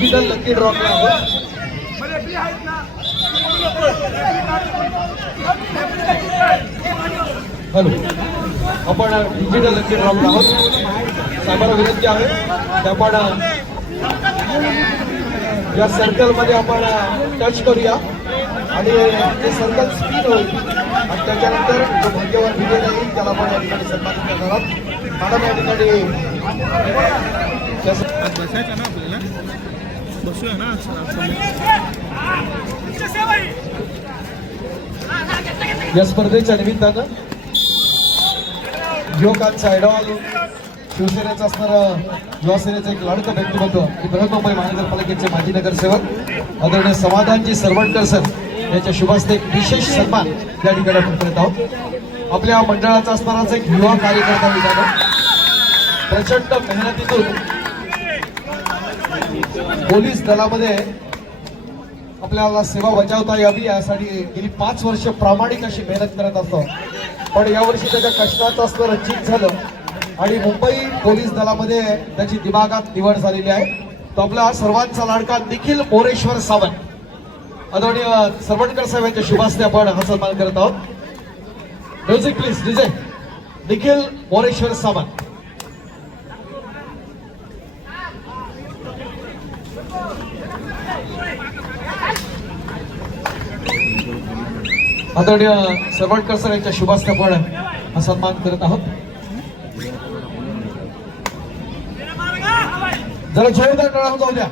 Digital lucky ड्रॉपला आहोत. Hello, आपण digital lucky ड्रॉपला आहोत. साहेबांना विनंती आहे की आपण या सर्कलमध्ये आपण टच करूया आणि ते सर्कल स्पीड होईल आणि त्याच्यानंतर जो भाग्यवान विजेता येईल त्याला आपण या ठिकाणी सन्मानित करणार आहोत. मॅडम या ठिकाणी बसायचं ना आपल्याला, बसूया ना. या स्पर्धेच्या निमित्तानं युवकांचा आयडॉल शिवसेनेचं असणारं युवासेनेचं एक लाडकं व्यक्तिमत्व की बृहत मुंबई महानगरपालिकेचे माजी नगरसेवक आदरणीय समाधानजी सरवटकर सर यांच्या शुभास्ते एक विशेष सन्मान या ठिकाणी आपण करत आहोत. आपल्या मंडळाचा असणाराच एक युवा कार्यकर्ता विधान प्रचंड मेहनतीतून पोलीस दलामध्ये आपल्याला सेवा बजावता यावी यासाठी गेली 5 वर्ष प्रामाणिक अशी मेहनत करत असतो. पण यावर्षी त्याच्या कष्टाचं असतं रचित झालं आणि मुंबई पोलीस दलामध्ये त्याची दिमागात निवड झालेली आहे. तो आपला सर्वांचा लाडका निखिल मोरेश्वर सावंत आदरणीय सरवटकर साहेब यांच्या शुभास्ते आपण हा सन्मान करत आहोत. Music please DJ. Nikhil Moreshwar Sawant. आदरणीय सरवटकर सर यांच्या शुभास्ते आपण हा सन्मान करत आहोत. जरा जोरदार टाळ्या जाऊ द्या.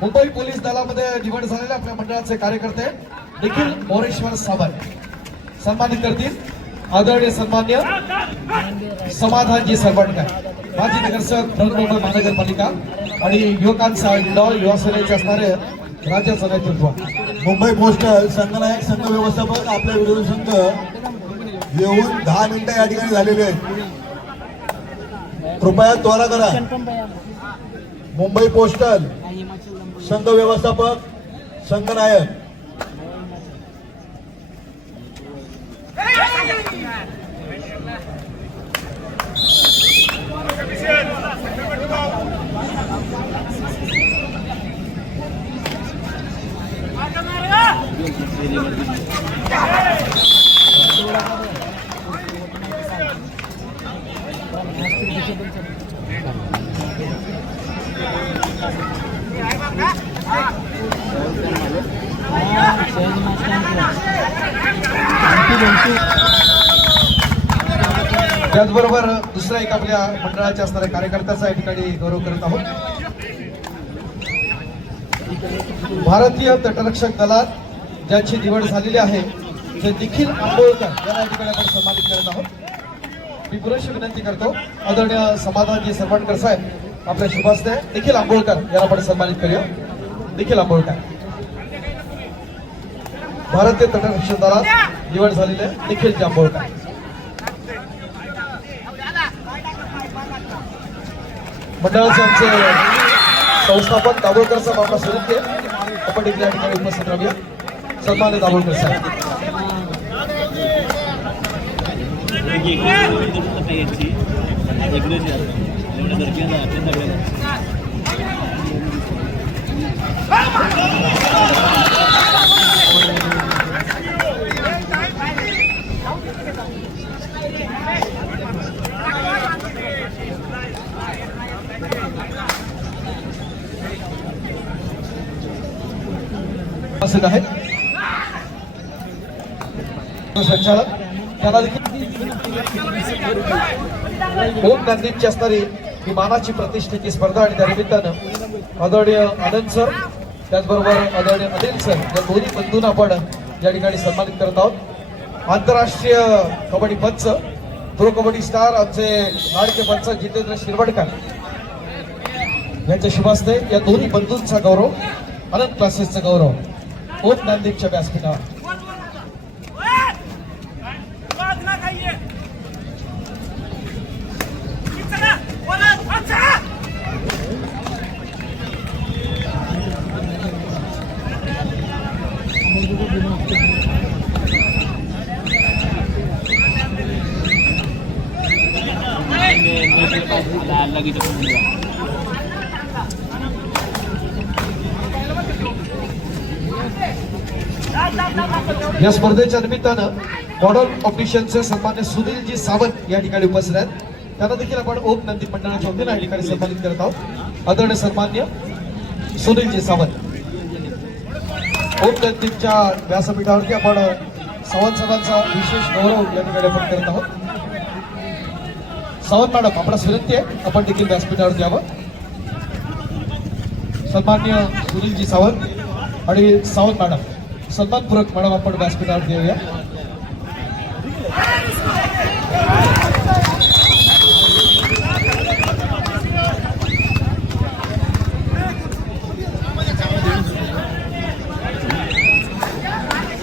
मुंबई पोलीस दलामध्ये निवड झालेले आपल्या मंडळाचे कार्यकर्ते निखिल मोरेश्वर सावंत सन्मानित करतील. आदरणीय सन्मान्य समाधानजी सरवटकर माजी नगरसेवक बृहत मुंबई महानगरपालिका आणि युवकांचा आयडॉल युवासेनेचे असणारे राज्याचं नेतृत्व. मुंबई पोस्टल संघनायक संघ व्यवस्थापक आपल्या विरोधी संघ येऊन 10 मिनिटं या ठिकाणी झालेले आहेत. कृपया त्वरा करा. मुंबई पोस्टल संघ व्यवस्थापक संघनायक त्याचबरोबर दुसऱ्या एक आपल्या मंडळाच्या असणाऱ्या कार्यकर्त्याचा या ठिकाणी गौरव करत आहोत. भारतीय तटरक्षक दलात ज्यांची निवड झालेली आहे ते निखिल आंबोळकर यांना या ठिकाणी आपण सन्मानित करत आहोत. मी पुरेशी विनंती करतो आदरणीय समाधानजी सरवटकर साहेब आपल्या शुभास्ते निखिल आंबोळकर यांना आपण सन्मानित करूया. निखिल आंबोळकर भारतीय तटरक्षक दलात निवड झालेले निखिल आंबोळकर. मंडळाचे आमचे संस्थापक दाभोळकर साहेब आपला विनंती आहे आपण इथे या ठिकाणी उपस्थित राहूया. सन्मान्य दाभोळकर साहेब. असं आहे संचालक त्याला देखील ओम गांधींची असणारी ही मानाची प्रतिष्ठेची स्पर्धा आणि त्या निमित्तानं आदरणीय आनंद सर त्याचबरोबर आदरणीय अनिल सर या दोन्ही बंधूंना आपण या ठिकाणी सन्मानित करत आहोत. आंतरराष्ट्रीय कबड्डी पंच प्रो कबड्डी स्टार आमचे लाडके पंच जितेंद्र शिरवडकर यांच्या शुभास्ते या दोन्ही बंधूंचा गौरव अनंत क्लासेसचा गौरव ओम गांधीच्या व्यासपीठावर. या स्पर्धेच्या निमित्तानं मॉडर्न ऑप्टिशियनचे सन्मान्य सुनीलजी सावंत या ठिकाणी उपस्थित आहेत. त्यांना देखील आपण ओम नंदी मंडळाच्या वतीने या ठिकाणी सन्मानित करत आहोत. आदरणीय सन्मान्य सुनीलजी सावंत. ओम नंदीच्या व्यासपीठावरती आपण सावंत साहेबांचा विशेष गौरव या ठिकाणी आपण करत आहोत. सावंत मॅडम, आपणास विनंती आहे आपण देखील व्यासपीठावरती यावं. सन्मान्य सुनीलजी सावंत आणि सावंत मॅडम, सन्मानपूर्वक मॅडम आपण व्यासपीठावरती येऊया.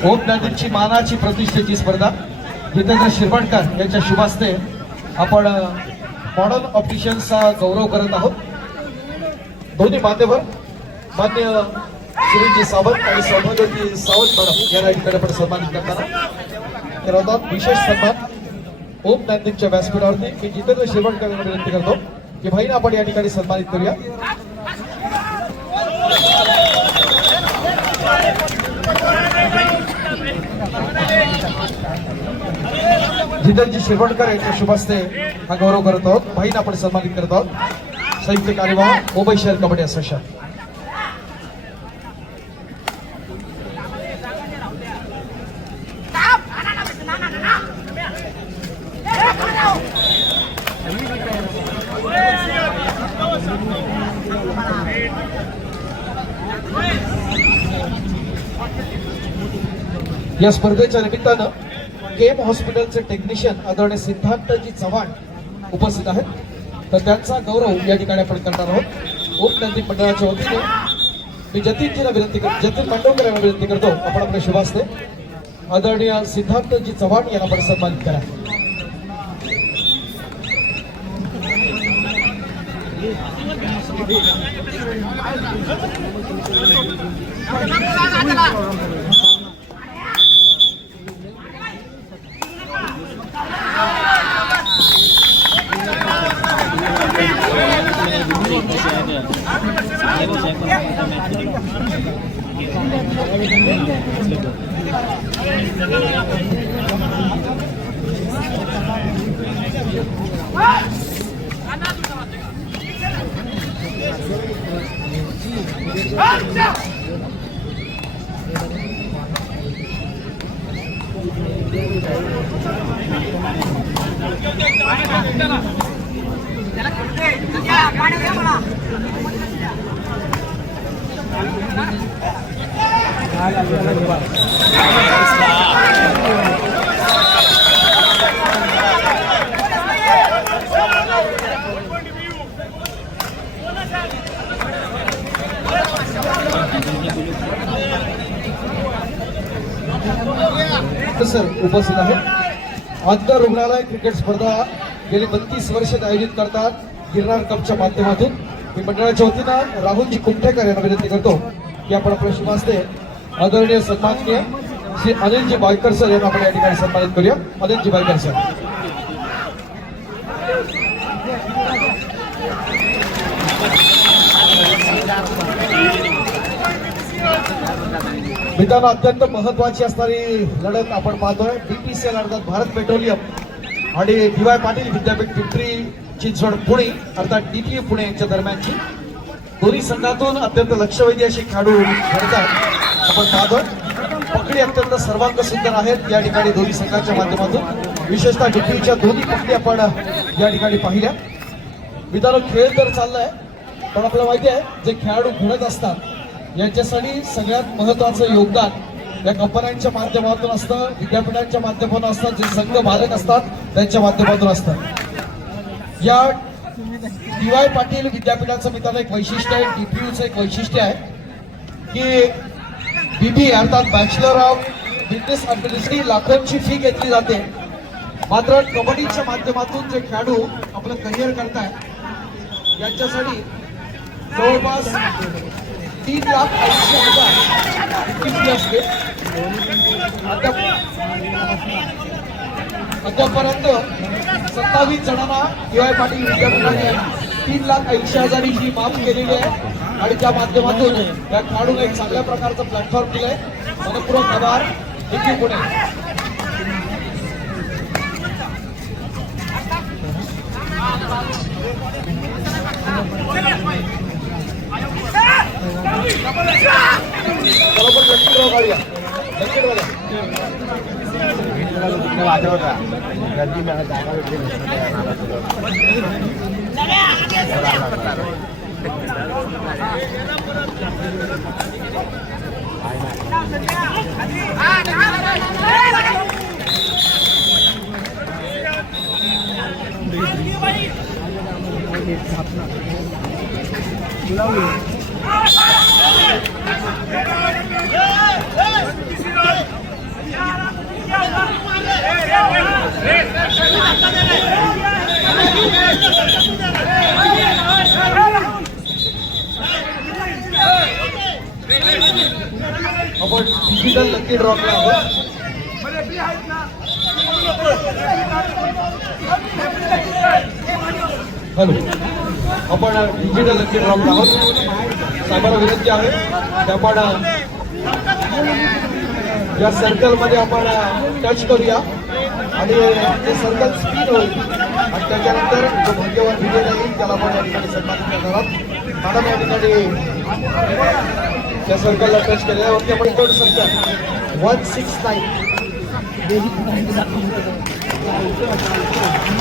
ओम नंदीची मानाची प्रतिष्ठेची स्पर्धा जितेंद्र शिरवणकर यांच्या शुभास्ते आपण मॉडर्न ऑप्टिशियन्सचा गौरव करत आहोत. दोन्ही मान्यवर मान्य सुनीलजी सावंत आणि सौभाग्यवती सावंत मॅडम यांना ठिकाणी आपण सन्मानित करताना केला विशेष सन्मान ओम नंदीच्या व्यासपीठावरती मी जितेंद्र शिरवणकर यांना विनंती करतो की भाईना आपण या ठिकाणी सन्मानित करूया. जितेंद्रजी शिरवणकर यांच्या शुभास्ते हा गौरव करत आहोत. भाईना आपण सन्मानित करत आहोत. संयुक्त कार्यवाह मुंबई शहर कबड्डी असोसिएशन. या स्पर्धेच्या निमित्तानं केम हॉस्पिटलचे टेक्निशियन आदरणीय सिद्धार्थजी चव्हाण उपस्थित आहेत. तर त्यांचा गौरव या ठिकाणी आपण करणार आहोत. ओम नंदी मंडळाच्या वतीने मी जतीनजीला विनंती करतो, जतीन मांडवकर यांना विनंती करतो आपण आपल्या शुभास्ते आदरणीय सिद्धार्थजी चव्हाण यांना आपण सन्मानित करा. सर उपस्थित आहे. आद्य रुग्णालय क्रिकेट स्पर्धा गेली 32 वर्ष आयोजित करतात गिरनार कपच्या माध्यमातून. मी मंडळाच्या वतीनं राहुलजी कुमठेकर यांना विनंती करतो की आपण आपल्या शुभास्ते आदरणीय सन्माननीय श्री अनिलजी बायकर सर यांना आपण या ठिकाणी सन्मानित करूया. Anilji biker sir. मित्रांनो, अत्यंत महत्वाची असणारी लढत आपण पाहतोय. BPCL अर्थात भारत पेट्रोलियम आणि DY पाटील विद्यापीठ पिंपरी चिंचवड पुणे अर्थात DPU पुणे यांच्या दरम्यानची दोन्ही संघातून अत्यंत लक्षवेधी अशी खेळाडू खेळतात आपण पाहतोय. पकडी अत्यंत सर्वांग सुंदर आहेत या ठिकाणी दोन्ही संघाच्या माध्यमातून. विशेषतः DPUच्या दोन्ही पकडी आपण या ठिकाणी पाहिल्या. मित्रांनो, खेळ तर चाललाय पण आपल्याला माहिती आहे जे खेळाडू खेळत असतात यांच्यासाठी सगळ्यात महत्वाचं योगदान या कंपन्यांच्या माध्यमातून असतं, विद्यापीठांच्या माध्यमातून असतं, जे संघ मालक असतात त्यांच्या माध्यमातून असतं. या DY पाटील विद्यापीठाचं मित्रांनो एक वैशिष्ट्य आहे, DPUचं एक वैशिष्ट्य आहे की BB अर्थात बॅचलर ऑफ बिझनेस ॲडमिनिस्ट्रेशन लाखोंची फी घेतली जाते. मात्र कबड्डीच्या माध्यमातून जे खेळाडू आपलं करिअर करतायत यांच्यासाठी जवळपास 3,80,000 इतकी फी असते. आतापर्यंत 27 जणांना DY पाटील विद्यापीठाने 3,80,000 ही फी माफ केलेली आहे आणि त्या माध्यमातून या खेळाडूला एक चांगल्या प्रकारचं प्लॅटफॉर्म दिलंय. मनपूर्वक आभार इथे पुणे चला पण लकी ड्रॉ काढूया लकी ड्रॉ वाजवता गर्दी जागा भेटली आपण डिजिटल लकी ड्रॉ आहोत हॅलो आपण डिजिटल लकी ड्रॉ आहोत साहेबांना विनंती आहे की आपण या सर्कलमध्ये आपण टच करूया आणि ते सर्कल स्पीड होईल आणि त्याच्यानंतर जो भाग्यवान विजेता येईल त्याला आपण या ठिकाणी सन्मानित करणार आहोत मॅडम या ठिकाणी त्या सर्कलला टच केल्यावरती आपण करू संख्या 169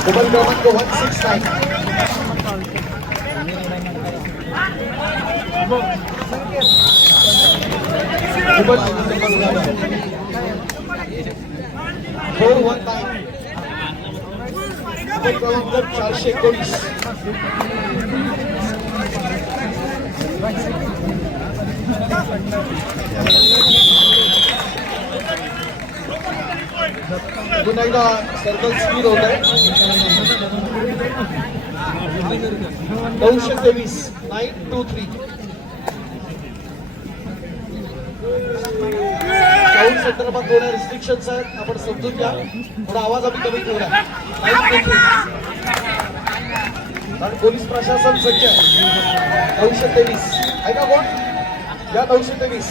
मोबाईल क्रमांक 419 पुन्हा एकदा सर्कल स्पीड होत आहे 923 साऊंड संदर्भात थोड्या रिस्ट्रिक्शन्स आहेत आपण समजून घ्या थोडा आवाज आम्ही कमी ठेवला 923 कारण पोलीस प्रशासन सज्ज आहे 923 ऐका कोण या 923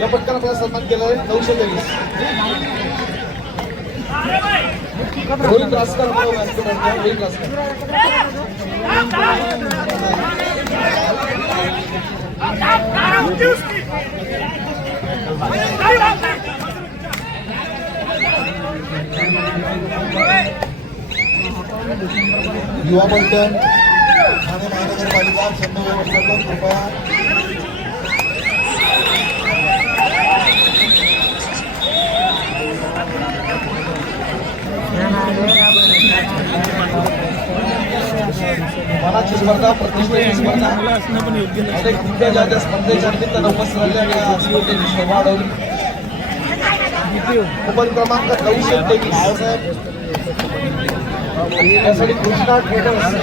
या पटकन आपला सन्मान केला आहे 923 रोहित रासकर आपण व्यासपीठावर रोहित रासकर युवा पलटण ठाणे महानगरपालिका संघ व्यवस्थापन कृपया मनाची स्पर्धा प्रतिष्ठेची स्पर्धा असणं पण योग्य नाही. अनेक दिग्गजांच्या स्पर्धेच्या निमित्तानं उपस्थित राहिलेल्या स्पर्धेची शोभा वाढवली मोबाईल क्रमांक 923 यासाठी कृष्णा ट्रेडर्स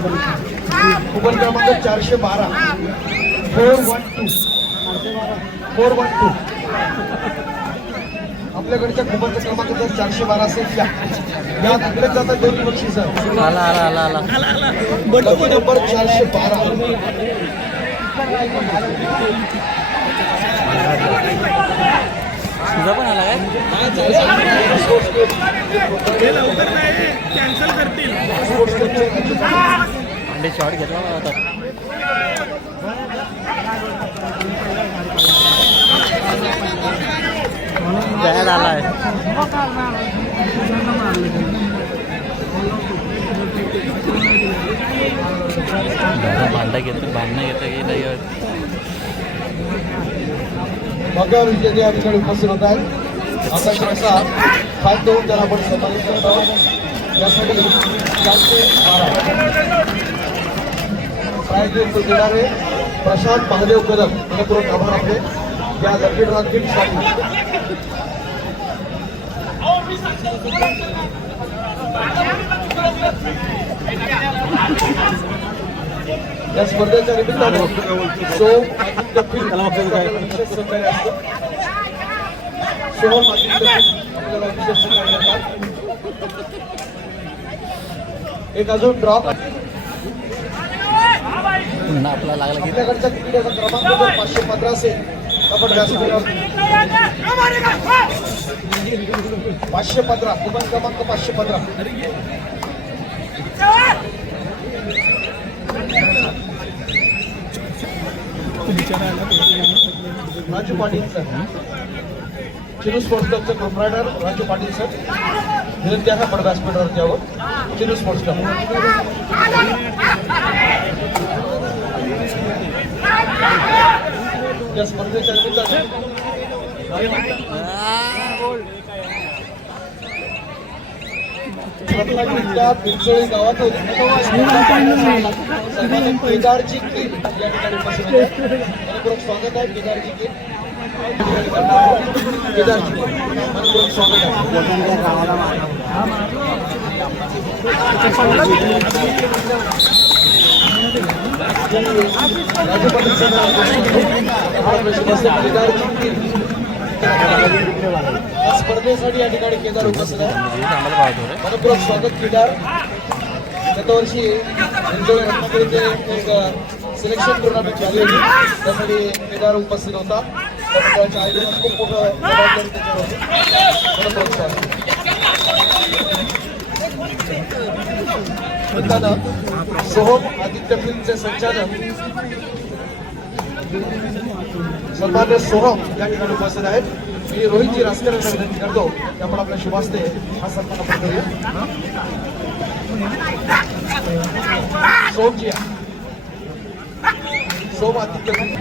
मोबाईल क्रमांक 412 412 आपल्याकडच्या कुपनचा क्रमांक जर 412 असेल या तिकडे जातात दोन्ही बक्षीस नंबर 412 तुझा पण आला हे लवकर नाही कॅन्सल करतील. अंडे शॉट घेतला होता बॅड आलाय भांडा घेतो भांडणं घेता गेलं भगवान विजेते या ठिकाणी उपस्थित होत आहेत आकाश असा खास देऊन त्याला आपण सन्मानित करत आहोत यासाठी 412 प्राइज देणारे प्रशांत महादेव कदम मनपूर्वक आभार आपले या लकी ड्रॉ साठी या स्पर्धेच्या निमित्तानं सोहम आदित्य फिल्ड आपल्याला विशेष सहकार्य असतं. सोहम आदित्य फिल्ड आपल्याला विशेष सहकार्य करतात. एक अजून ड्रॉप पुन्हा आपला लागला की आपल्याकडचा तिकिटाचा क्रमांक जर 515 असेल आपण व्यासपीठावर 515 दुकान क्रमांक 515 राजू पाटील सर चिनू स्पोर्ट्स क्लबचे प्रोप्रायटर राजू पाटील सर विनंती आहे आपण व्यासपीठावर यावं. चिनू स्पोर्ट्स क्लब या स्पर्धेच्या निमित्ताने रत्नागिरीच्या पिंचोळी गावातून सर्वाधिक केदारची टीम या ठिकाणी उपस्थित आहे. मनपूर्वक स्वागत आहे केदारची टीम. केदारची टीम मनपूर्वक स्वागत आहे. राजू पाटील सर केदारची टीम या स्पर्धेसाठी या ठिकाणी केदार उपस्थित आहे. आम्हाला पाहतो रे मनपूर्वक स्वागत केदार. गतवर्षी पिंचोळी रत्नागिरीचे एक सिलेक्शन टुर्नामेंट झाली होती त्यासाठी केदार उपस्थित होता. त्या मंडळाच्या आयोजनात खूप मोठं जबाबदारी त्याच्यावर होती. मनपूर्वक स्वागत. नंतर सोहम आदित्य फिल्मचे संचालक सन्मान्य सोहम या ठिकाणी उपस्थित आहेत. मी रोहितजी रासकर यांना विनंती करतो की आपण आपल्या शुभास्ते हा सन्मान आपण करूया. सोहमजी या. सोहम आदित्य फिल्म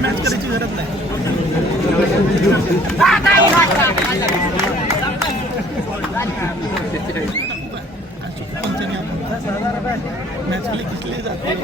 मॅच करायची गरज नाही. मॅच खाली किसली जाते.